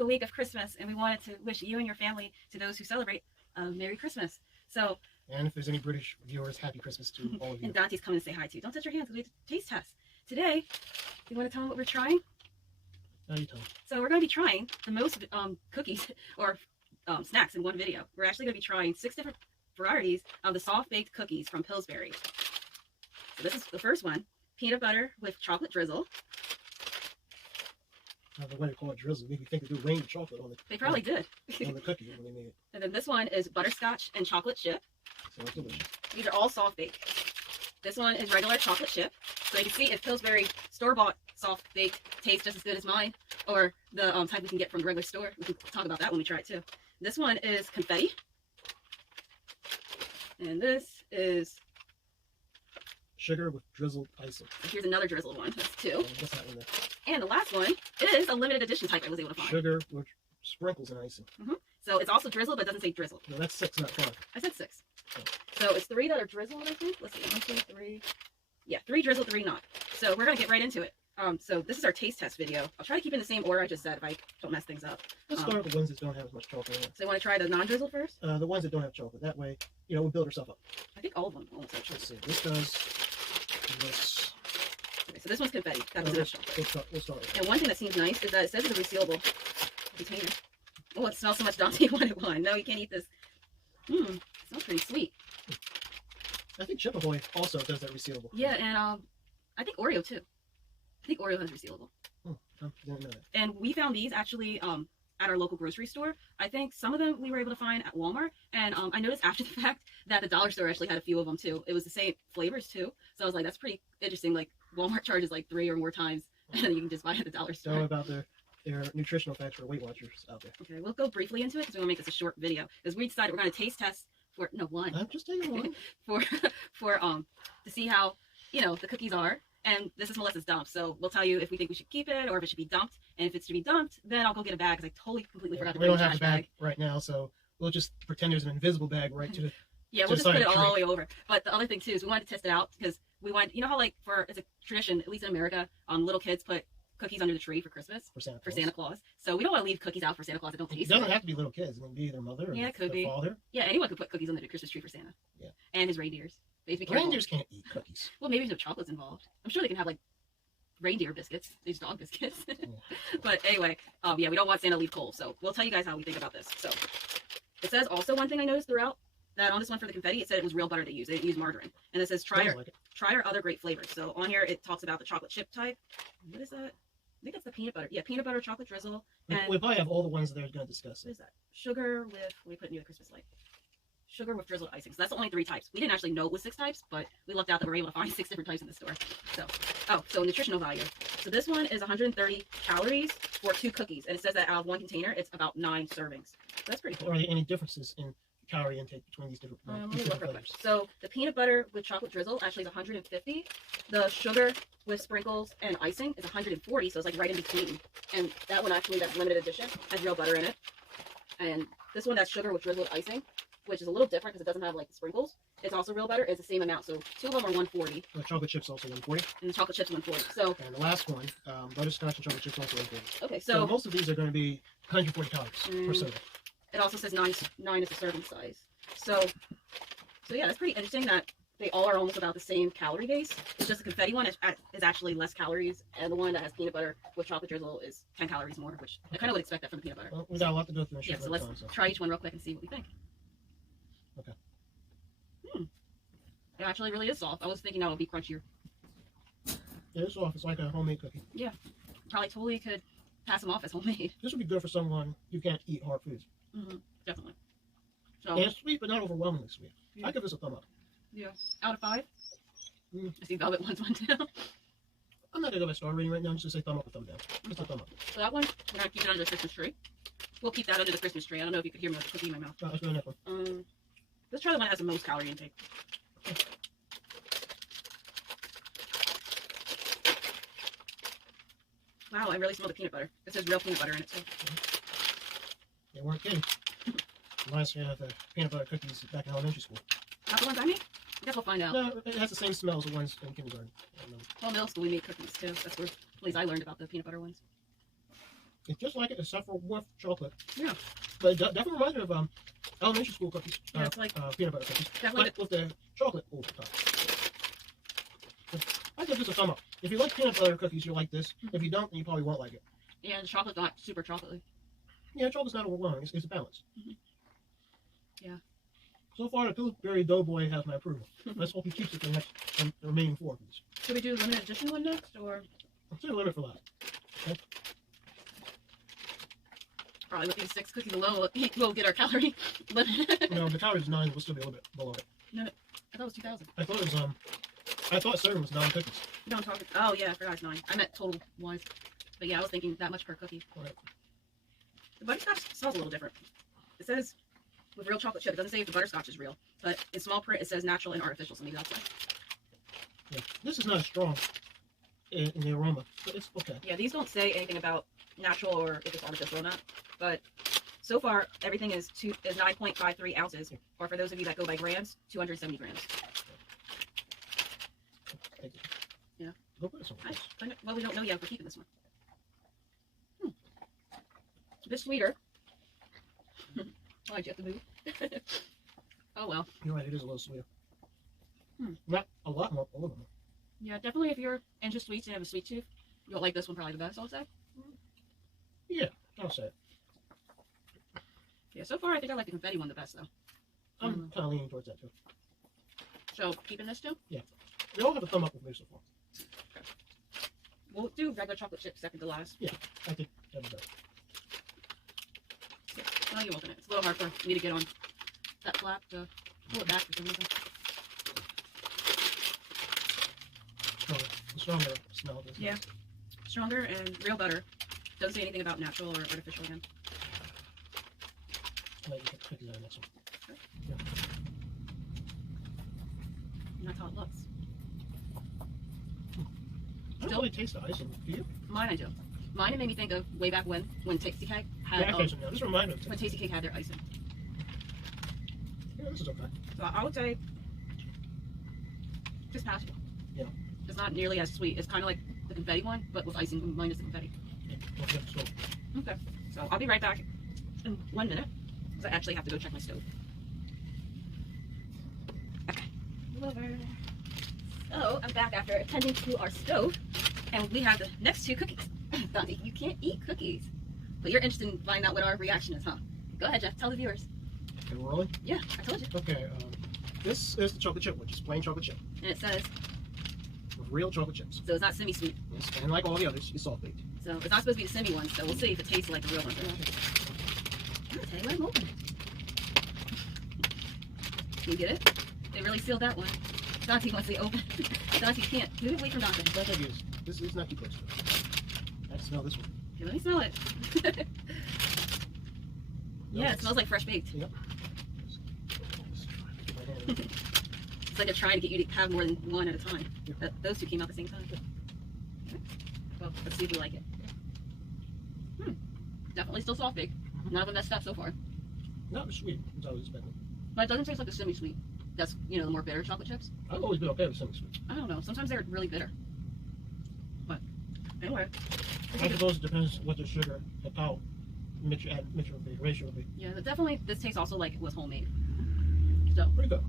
the week of Christmas, and we wanted to wish you and your family, to those who celebrate, Merry Christmas. So, and if there's any British viewers, Happy Christmas to all of you. And Dante's coming to say hi too. Don't touch your hands. We have a taste test. Today, you want to tell them what we're trying? Now you tell them. So we're going to be trying the most cookies or snacks in one video. We're actually going to be trying 6 different varieties of the soft-baked cookies from Pillsbury. So this is the first one, peanut butter with chocolate drizzle. The way they call it drizzle made me think they do rain chocolate on the. They probably did. On the cookie when they made it. And then this one is butterscotch and chocolate chip. Sounds delicious. These are all soft baked. This one is regular chocolate chip. So you can see if Pillsbury store-bought soft baked tastes just as good as mine, or the type we can get from the regular store. We can talk about that when we try it too. This one is confetti. And this is sugar with drizzled icing. Here's another drizzled one. That's 2. What's that one there? And the last one is a limited edition type I was able to find. Sugar with sprinkles and icing. So it's also drizzled, but it doesn't say drizzled. No, that's 6, not 5. I said 6. Oh. So it's 3 that are drizzled, I think. Let's see, 1, 2, 3. Yeah, 3 drizzled, 3 not. So we're gonna get right into it. So this is our taste test video. I'll try to keep it in the same order I just said if I don't mess things up. Let's start with the ones that don't have as much chocolate in it. So you want to try the non-drizzled first? The ones that don't have chocolate. That way, we'll build ourselves up. I think all of them almost have Let's chocolate. see. This does this. Okay, so this one's confetti. That was chocolate. We'll start with And one thing that seems nice is that it says it's a resealable container. Oh, it smells so much Dante wanted one. No, you can't eat this. It smells pretty sweet. I think Chip Ahoy also does that resealable. Yeah, and I think Oreo too. I think Oreo has resealable. Oh, I didn't know that. And we found these actually at our local grocery store. I think some of them we were able to find at Walmart. And I noticed after the fact that the dollar store actually had a few of them too. It was the same flavors too. So I was like, that's pretty interesting. Like Walmart charges like 3 or more times, and then you can just buy it at the dollar store. Tell about their nutritional facts for Weight Watchers out there. Okay, we'll go briefly into it because we want to make this a short video. Because we decided we're going to taste test for I'm just taking one. for to see how the cookies are. And this is Melissa's dump, so we'll tell you if we think we should keep it or if it should be dumped. And if it's to be dumped, then I'll go get a bag because I totally completely forgot to bring We a don't trash have a bag right now, so we'll just pretend there's an invisible bag right to the. Yeah, we'll just put it all the way over. But the other thing too is we wanted to test it out because we want, how like it's a tradition, at least in America, little kids put cookies under the tree for Christmas For Santa Claus. for Santa Claus. So we don't want to leave cookies out for Santa Claus that don't It taste doesn't good. have to be little kids. It can be their mother or Yeah, it could their be. father. Yeah, anyone could put cookies under the Christmas tree for Santa. Yeah. And his reindeers. They have to be careful. Reindeers can't eat cookies. Well, maybe there's no chocolates involved. I'm sure they can have like reindeer biscuits, these dog biscuits. But anyway, yeah, we don't want Santa to leave cold. So we'll tell you guys how we think about this. So it says also one thing I noticed throughout that on this one for the confetti, it said it was real butter to use. They didn't use margarine. And it says try our other great flavors. So on here it talks about the chocolate chip type. What is that? I think that's the peanut butter. Yeah, peanut butter, chocolate drizzle. And We probably have all the ones that they're going to discuss. what is that? Sugar with, what do we put near the Christmas light? Sugar with drizzled icing. So that's the only 3 types. We didn't actually know it was 6 types, but we lucked out that we were able to find 6 different types in the store. So nutritional value. So this one is 130 calories for 2 cookies. And it says that out of 1 container, it's about 9 servings. So that's pretty cool. Are there any differences in calorie intake between these different Let me look real quick. So the peanut butter with chocolate drizzle actually is 150. The sugar with sprinkles and icing is 140, so it's like right in between. And that one actually, that's limited edition, has real butter in it. And this one, that's sugar with drizzled icing, which is a little different because it doesn't have like the sprinkles. It's also real butter. It's the same amount. So 2 of them are 140. The chocolate chips also 140. And the chocolate chips 140. So And the last one, butterscotch and chocolate chips also 140. okay, So most of these are going to be 140 calories per serving. it also says 9 is the serving size. So yeah, that's pretty interesting that they all are almost about the same calorie base. It's just the confetti one is actually less calories, and the one that has peanut butter with chocolate drizzle is 10 calories more, which I kind of would expect that from the peanut butter. Well, we got a lot to go through. Yeah, so let's try each one real quick and see what we think. Okay. It actually really is soft. I was thinking that would be crunchier. Yeah, it's soft. It's like a homemade cookie. Yeah, probably totally could pass them off as homemade. This would be good for someone who can't eat hard foods. Definitely. So And it's sweet, but not overwhelmingly sweet. Yeah. I give this a thumb up. yeah, out of 5. Mm. I see Velvet wants one too. I'm not going to go by star rating right now. Just to say thumb up or thumb down. Just a thumb up. So that one, we're gonna keep it under the Christmas tree. We'll keep that under the Christmas tree. I don't know if you could hear me with the cookie in my mouth. Let's go to the next one. Let's try the one that has the most calorie intake. Wow, I really smell the peanut butter. It says real peanut butter in it too. They weren't kidding. Reminds me of the peanut butter cookies back in elementary school. Not the ones I made? I guess we'll find out. No, it has the same smell as the ones in kindergarten. Well, middle school we made cookies too. That's where, at least I learned about the peanut butter ones. It's just like it, except for with chocolate. Yeah. But it definitely reminds me of elementary school cookies. Yeah, it's like peanut butter cookies. definitely. But with the chocolate over the top. I give this a thumb up. If you like peanut butter cookies, you'll like this. If you don't, then you probably won't like it. Yeah, the chocolate's not super chocolatey. Yeah, chocolate's not overwhelming. It's a balance. Yeah. So far, the Pillsbury Doughboy has my approval. Let's hope he keeps it for the remaining 4 of these. Should we do limited edition one next, or Let's do a limit for that. probably with these 6 cookies alone, we'll get our calorie limit. No, the calorie is 9. We'll still be a little bit below it. No, I thought it was 2,000. I thought it was I thought serving was 9 cookies. No, I'm talking. Oh yeah, I forgot it's 9. I meant total wise. But yeah, I was thinking that much per cookie. Right. The butterscotch smells a little different. It says with real chocolate chip. It doesn't say if the butterscotch is real, but in small print it says natural and artificial. So maybe that's why. Yeah. This is not as strong in the aroma, but it's okay. Yeah, these don't say anything about natural or if it's artificial or not. But so far everything is 9.53 ounces, or for those of you that go by grams, 270 grams. Thank you. Yeah. Go put it somewhere. Well, we don't know yet if we're keeping this one. It's a bit sweeter. Why'd you have to move? Oh well. You're right, it is a little sweeter. Not a lot more, a little more. Yeah, definitely if you're into sweets and have a sweet tooth, you'll like this one probably the best, I would say. Yeah, I'll say it. Yeah, so far I think I like the confetti one the best though. I'm kind of leaning towards that too. So keeping this too? They all have a thumb up with me so far. We'll do regular chocolate chip second to last. I think that'd be better. Well, you open it. It's a little hard for me to get on that flap to pull it back for some reason. Stronger smell. Yeah. Stronger and real butter. Doesn't say anything about natural or artificial again. I'll let you get the cookies out of the next one. And that's how it looks. I don't really taste the icing. Do you? Mine I do. Mine it made me think of way back when Tasty Cake had Yeah, I taste it now. This reminds me of when Tasty Cake had their icing. Yeah, this is okay. So I would say just passable. Yeah. It's not nearly as sweet. It's kind of like the confetti one, but with icing minus the confetti. Yeah, don't forget the stove. Okay. So I'll be right back in 1 minute because I actually have to go check my stove. Okay. So I'm back after attending to our stove, and we have the next 2 cookies. Dante, you can't eat cookies, but you're interested in finding out what our reaction is, huh? Go ahead, Jeff. Tell the viewers. Okay, we're rolling? Yeah, I told you. Okay, this is the chocolate chip, which is plain chocolate chip. And it says, With real chocolate chips. so it's not semi-sweet. Yes, and like all the others, it's soft baked. So it's not supposed to be the semi one, so we'll see if it tastes like the real one. I'll tell you what I'm opening. Can you get it? They really sealed that one. Dante wants to open. Dante can't. Move away from Dante. It's not that good. This is not too close to it. I can smell this one. Okay, let me smell it. Yeah, it smells like fresh baked. Yep. It's like they're trying to get you to have more than one at a time. Yeah. Those 2 came out at the same time. Okay. Well, let's see if we like it. Definitely still soft baked. None of them messed up so far. Not as sweet as I was expecting. But it doesn't taste like a semi-sweet. That's, the more bitter chocolate chips. I've always been okay with semi-sweet. I don't know. Sometimes they're really bitter. But anyway. I suppose it depends what the sugar and how mixture will be, ratio will be. Yeah, but definitely this tastes also like it was homemade. So Pretty good.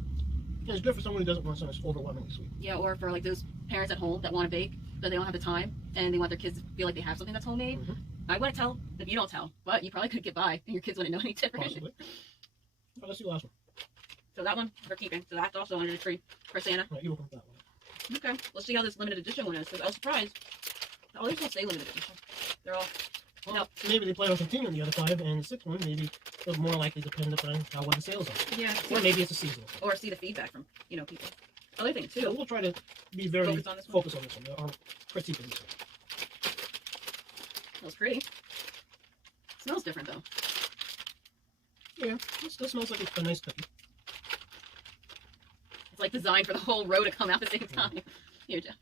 Yeah, it's good for someone who doesn't want something that's overwhelmingly sweet. yeah, or for like those parents at home that want to bake, but they don't have the time and they want their kids to feel like they have something that's homemade. Mhm. I wouldn't tell if you don't tell, but you probably could get by and your kids wouldn't know any different. Possibly. Right, let's see the last one. So that one we're keeping. So that's also under the tree for Santa. Right, you open that one. Okay, let's see how this limited edition one is because I was surprised. The others don't say limited edition. They're all Well, no. maybe they plan on continuing the other 5, and the 6th one maybe it's more likely dependent on how well the sales are. Yeah. Or maybe it's a seasonal. Or see the feedback from people. Other thing So too. we'll try to be very Focus on this one? focused on this one, or critiquing this one. Smells pretty. Smells different though. Yeah, it still smells like a nice cookie. It's like designed for the whole row to come out at the same time. Here, Jeff.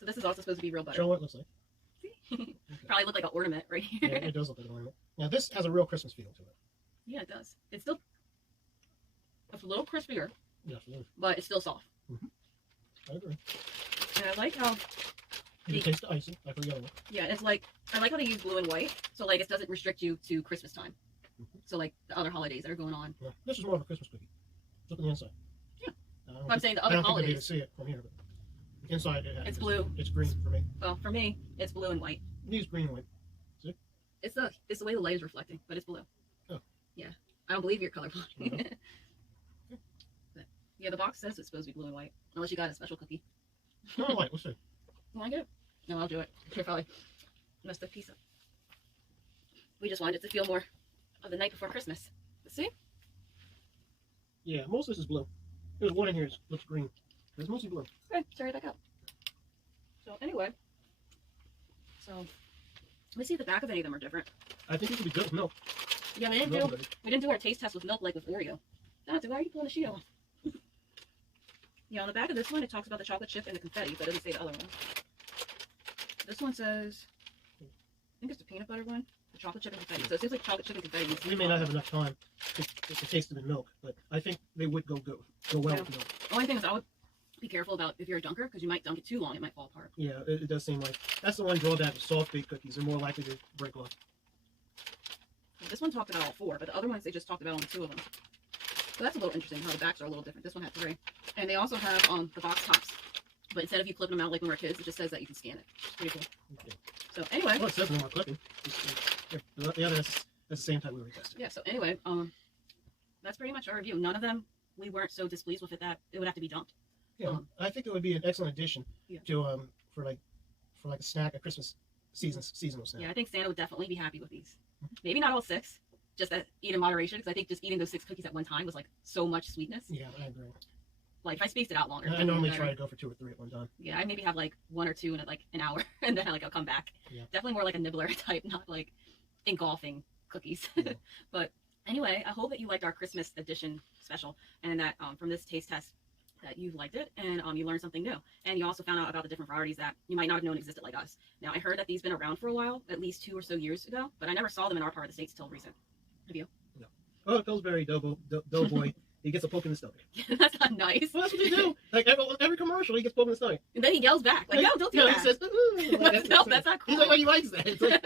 So this is also supposed to be real butter. Show what it looks like. See? Probably look like an ornament right here. Yeah, it does look like an ornament. Now this has a real Christmas feel to it. Yeah, it does. It's a little crispier, Yes, it is. but it's still soft. I agree. And I like how You can taste the icing, like the other one. Yeah, it's like, I like how they use blue and white, so like it doesn't restrict you to Christmas time. So like the other holidays that are going on. Yeah. This is more of a Christmas cookie. Look on the inside. Yeah. I'm saying the other I don't holidays. think you'll see it from here, but inside it's blue. It's green for me. Well, for me, it's blue and white. Use green and white. See? It's the way the light is reflecting, but it's blue. Oh. Yeah. I don't believe you're colorblind. Mm-hmm. But, yeah, the box says it's supposed to be blue and white, unless you got a special cookie. No, white. Let's see. You want to get it? No, I'll do it. Here, probably messed the piece up. We just wanted it to feel more of the night before Christmas. Let's see. Yeah, most of this is blue. There's one in here that looks green. It's mostly blue. Okay, sorry back up. So anyway, let me see if the back of any of them are different. I think it could be good with milk. Yeah, we didn't do our taste test with milk like with Oreo. Dante, why are you pulling the sheet off? Yeah, on the back of this one, it talks about the chocolate chip and the confetti, but it doesn't say the other one. This one says, I think it's the peanut butter one, the chocolate chip and confetti. So it seems like chocolate chip and confetti. We may not have enough time to taste them in milk, but I think they would go well with milk. The only thing is I would be careful about if you're a dunker, because you might dunk it too long, it might fall apart. Yeah, it does seem like that's the one drawback with soft baked cookies. They're more likely to break off. This one talked about all 4, but the other ones they just talked about only 2 of them. So that's a little interesting how the backs are a little different. This one had 3. And they also have the box tops. But instead of you clipping them out like when we were kids, it just says that you can scan it. It's pretty cool. Okay. So anyway. Well, it says no more clipping. The other that's the same type we were testing. Yeah, so anyway, that's pretty much our review. None of them, we weren't so displeased with it that it would have to be dumped. Yeah, I think it would be an excellent addition to for like a snack, a Christmas seasonal snack. Yeah, I think Santa would definitely be happy with these. Maybe not all 6, just that eat in moderation, because I think just eating those 6 cookies at one time was like so much sweetness. Yeah, I agree. Like if I spaced it out longer. I normally try to go for 2 or 3 at one time. Yeah, I maybe have like 1 or 2 in like an hour, and then I'll come back. Yeah. Definitely more like a nibbler type, not like engulfing cookies. Yeah. But anyway, I hope that you liked our Christmas edition special, and that from this taste test that you liked it, and you learned something new, and you also found out about the different varieties that you might not have known existed like us. Now, I heard that these been around for a while, at least 2 or so years ago, but I never saw them in our part of the States until recent. Have you? No. Oh, Pillsbury Doughboy. He gets a poke in the stomach. That's not nice. Well, that's what they do. Like every commercial, he gets poked in the stomach. And then he yells back, like, no, don't do that. He says, no, that's not cool. He's like, he likes that. It's like,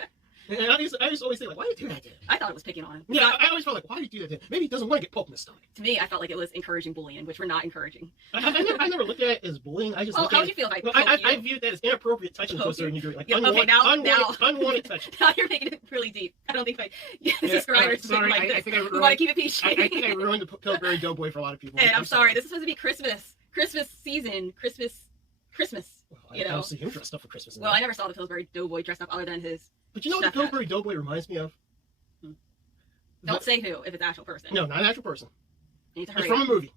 and I used to always think, like, why do you do that to him? I thought it was picking on him. Yeah, I always felt like, why do you do that to him? Maybe he doesn't want to get poked in the stomach. To me, I felt like it was encouraging bullying, which we're not encouraging. I never looked at it as bullying. I just how do you feel about it? I viewed that as inappropriate touching to a certain degree. Like, unwanted touching. Now you're making it really deep. I don't think subscribers sorry, like I think I we want to keep it PG. I think I ruined the Pillsbury Doughboy for a lot of people. And I'm sorry, this is supposed to be Christmas season, Christmas. Well, I don't see him dressed up for Christmas. Well, I never saw the Pillsbury Doughboy dressed up other than his. But you know what the Pillsbury Doughboy reminds me of? Don't say who, if it's an actual person. No, not an actual person. You need to hurry it's from up. a movie.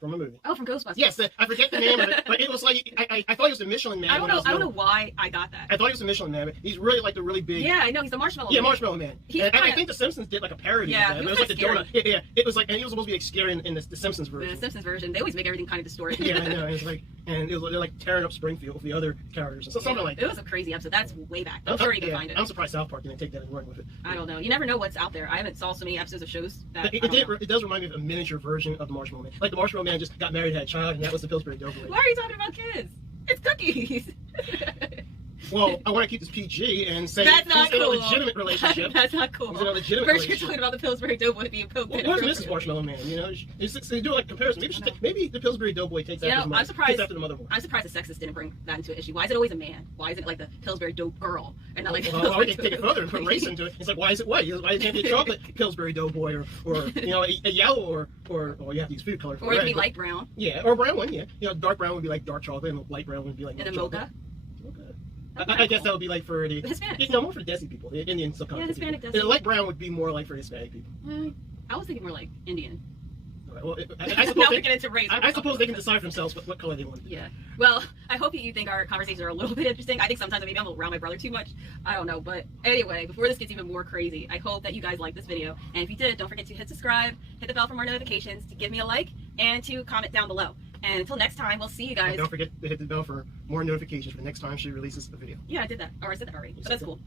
From a movie. Oh, from Ghostbusters. Yes, I forget the name of it, but it was like I thought he was a Michelin Man. I don't know why I got that. I thought he was a Michelin Man. But he's really like the really big. Yeah, I know he's the Marshmallow Man. Yeah, Marshmallow Man. I think the Simpsons did like a parody of that. It was like the scary. donut. Yeah, it was like, and he was supposed to be like scary in the Simpsons version. The Simpsons version, they always make everything kind of distorted. Yeah, I know. It's like, and they're like tearing up Springfield with the other characters, and something like that. It was a crazy episode. That's way back. I'm sure you can find it. I'm surprised South Park didn't take that and run with it. I don't know. You never know what's out there. I haven't saw so many episodes of shows that It does remind me of a miniature version of the Marshmallow Man. Like the Marshmallow Man just got married, had a child, and that was the Pillsbury Doughboy. Why are you talking about kids? It's cookies. Well, I want to keep this PG and say that's not he's cool. in a legitimate relationship. That's not cool. He's in a legitimate First, relationship. you're talking about the Pillsbury Doughboy being poked. Where's Mrs. Marshmallow Man? You know, they do like comparison. Maybe the Pillsbury Doughboy takes after the mother. I'm surprised. After the mother. I'm surprised the sexist didn't bring that into an issue. Why is it always a man? Why isn't it like the Pillsbury Dough girl and not like? Well, we can take it further and put race into it. It's like, why is it white? Why can't it be chocolate Pillsbury Doughboy or you know a yellow or you have to use food color for or it'd be light brown. Yeah, or brown one. Yeah, you know, dark brown would be like dark chocolate, and light brown would be like and a chocolate. mocha. I guess that would be like for the Hispanics. No, more for the Desi people, the Indian subcontinent. Yeah, Hispanic people. Desi. Light brown would be more like for Hispanic people. I was thinking more like Indian. Well, I suppose we get into race. I suppose they can decide for themselves what color they want. Yeah. Well, I hope you think our conversations are a little bit interesting. I think sometimes maybe I'm around my brother too much. I don't know. But anyway, before this gets even more crazy, I hope that you guys like this video. And if you did, don't forget to hit subscribe, hit the bell for more notifications, to give me a like, and to comment down below. And until next time, we'll see you guys. And don't forget to hit the bell for more notifications for the next time she releases a video. Yeah, I did that. Or I said that already. But that's cool.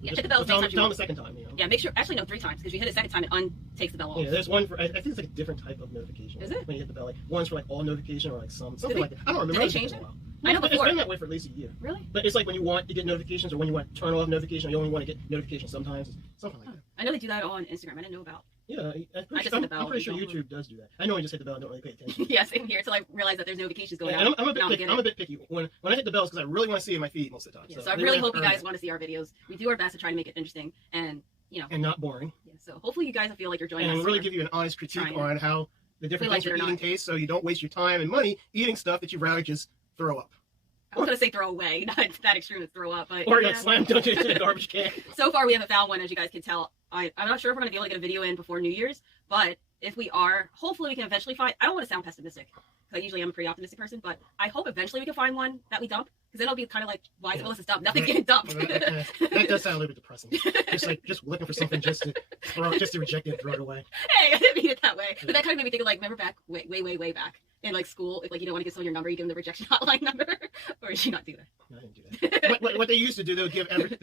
Yeah, just, hit the bell. Tell them the second time. You know. Yeah, make sure. Actually, no, 3 times, because you hit it a second time, it takes the bell off. Yeah, there's one for. I think it's like a different type of notification. Is it? When you hit the bell, like one's for like all notification or like something like that. I don't remember. Did they change it? I know It's before. been that way for at least a year. Really? But it's like when you want to get notifications or when you want to turn off notifications, you only want to get notifications sometimes. It's something like that. I know they do that on Instagram. I didn't know about. Yeah, I just hit the bell I'm pretty sure and YouTube does do that. I know I just hit the bell and don't really pay attention. Yeah, same here. Until I realize that there's notifications going And out. I'm a bit Now picky. get I'm it. a bit picky when I hit the bells because I really want to see it in my feed most of the time. Yeah, so I really hope you guys want to see our videos. We do our best to try to make it interesting and, you know. and not boring. Yeah, so hopefully you guys will feel like you're joining us. And really for- give you an honest critique trying on how the different We things like you're it or eating not. taste, so you don't waste your time and money eating stuff that you'd rather just throw up. I was going to say throw away, not that extreme as throw up, but Or yeah. like slam dunk it into the garbage can. So far we haven't found one, as you guys can tell. I'm not sure if we're going to be able to get a video in before New Year's, but if we are, hopefully we can eventually find. I don't want to sound pessimistic, because I usually am a pretty optimistic person, but I hope eventually we can find one that we dump, because then it'll be kind of like, why is Melissa's dumped? Nothing's getting dumped. That does sound a little bit depressing. Just looking for something just to reject it and throw it away. Hey, I didn't mean it that way. But that kind of made me think of, like, remember back, way back in, like, school, if, like, you don't want to give someone your number, you give them the rejection hotline number? Or did she not do that? No, I didn't do that. What they used to do, they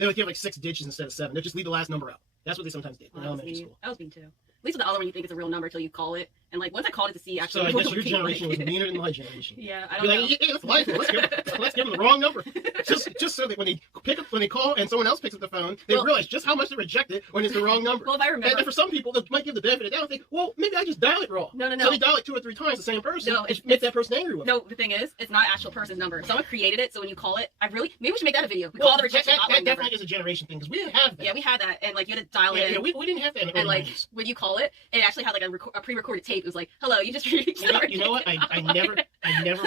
would give like 6 digits instead of 7. They'd just leave the last number out. That's what they sometimes did in Well, elementary school. that was mean, too. At least with the other one, you think it's a real number until you call it. And, like, once I called it to see So actually I what guess it your would be generation was like. meaner than my generation. Yeah, I Be don't know. like, hey, let's lie to them. Let's give them the wrong number. Just so that when they call and someone else picks up the phone, they realize just how much they reject it when it's the wrong number. Well, if I remember. And for some people, they might give the benefit of the doubt and think, well, maybe I just dialed it wrong. No. So they dial it 2 or 3 times the same person. No, and make that person angry with it. No, the thing is, it's not actual person's number. Someone created it, so when you call it, maybe we should make that a video. We call the rejection that hotline number. definitely is a generation thing because we didn't have that. Yeah, we had that, and like you had to dial it in. Yeah, we didn't have that in the And early like 90s. when you call it, it actually had like a pre-recorded tape. It was like, "Hello, you just reached our You know what? I never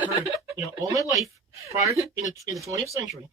heard. All my life prior in the 20th century.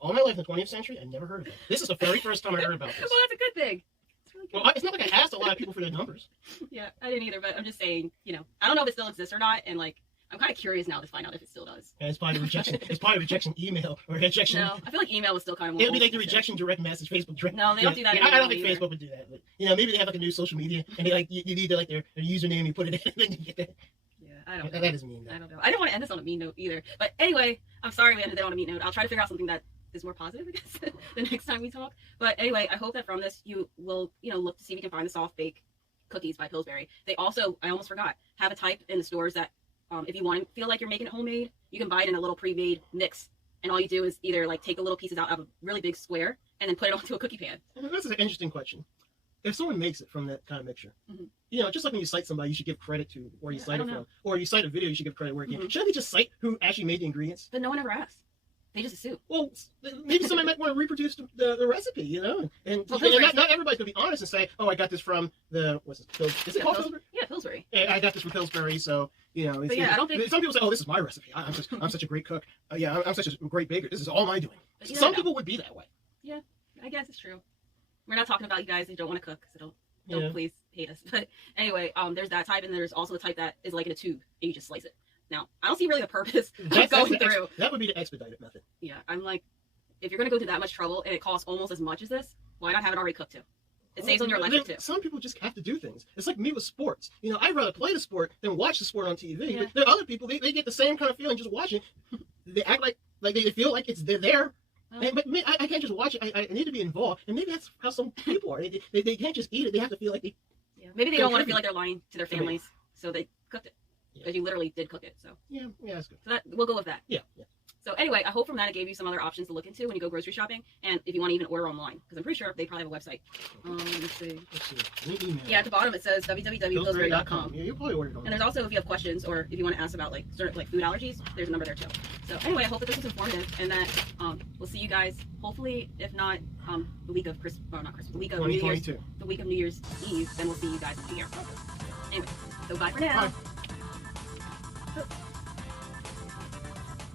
All my life in the 20th century, I never heard of it. This is the very first time I heard about this. Well, that's a good thing. It's really good. Well, it's not like I asked a lot of people for their numbers. Yeah, I didn't either, but I'm just saying, I don't know if it still exists or not, and like I'm kind of curious now to find out if it still does. And it's probably rejection. It's probably rejection email or rejection. No, I feel like email was still kind of. It would be like the rejection direct message, Facebook direct. No, they don't do that I don't anymore think either. Facebook would do that. But, maybe they have like a new social media, and they like you need to like their username, you put it in, and then you get that. Yeah, I don't know. That is mean. I don't know. I didn't want to end this on a mean note either. But anyway, I'm sorry we ended it on a mean note. I'll try to figure out something that is more positive, I guess, the next time we talk. But anyway, I hope that from this you will, look to see if you can find the soft bake cookies by Pillsbury. They also, I almost forgot, have a type in the stores that if you want to feel like you're making it homemade, you can buy it in a little pre-made mix. And all you do is either like take the little pieces out of a really big square and then put it onto a cookie pan. This is an interesting question. If someone makes it from that kind of mixture, just like when you cite somebody, you should give credit to where you cite it from. Or you cite a video, you should give credit where it came. Shouldn't they just cite who actually made the ingredients? But no one ever asks. They just assume. Well, maybe somebody might want to reproduce the recipe, And Well, not everybody's going to be honest and say, oh, I got this from is it called Pillsbury? Yeah, Pillsbury. I got this from Pillsbury, so, But yeah, I don't think... Some people say, oh, this is my recipe. I'm such a great cook. I'm such a great baker. This is all my doing. But Some people would be that way. Yeah, I guess it's true. We're not talking about you guys who don't want to cook, so don't please hate us. But anyway, there's that type, and there's also a type that is like in a tube, and you just slice it. Now, I don't see really the purpose of going through. That would be the expedited method. Yeah, I'm like, if you're going to go through that much trouble and it costs almost as much as this, why not have it already cooked too? It saves on your electric too. Some people just have to do things. It's like me with sports. I'd rather play the sport than watch the sport on TV. Yeah. But there are other people, they get the same kind of feeling just watching. They act like they feel like they're there. Oh. But me, I can't just watch it. I need to be involved. And maybe that's how some people are. They can't just eat it. They have to feel like they... Yeah. Maybe they don't want to feel like they're lying to their families, so they cooked it. Because you literally did cook it, so. Yeah, that's good. So we'll go with that. Yeah. So anyway, I hope from that it gave you some other options to look into when you go grocery shopping, and if you want to even order online, because I'm pretty sure they probably have a website. Let's see. Yeah, at the bottom it says www.pillsbury.com. Yeah, you'll probably order it online. And there's also, if you have questions or if you want to ask about certain food allergies, there's a number there too. So anyway, I hope that this was informative, and that we'll see you guys hopefully, if not the week of Christmas, well, not Christmas, the week of New Year's, the week of New Year's Eve, then we'll see you guys in the year. Anyway, so bye for now. Bye.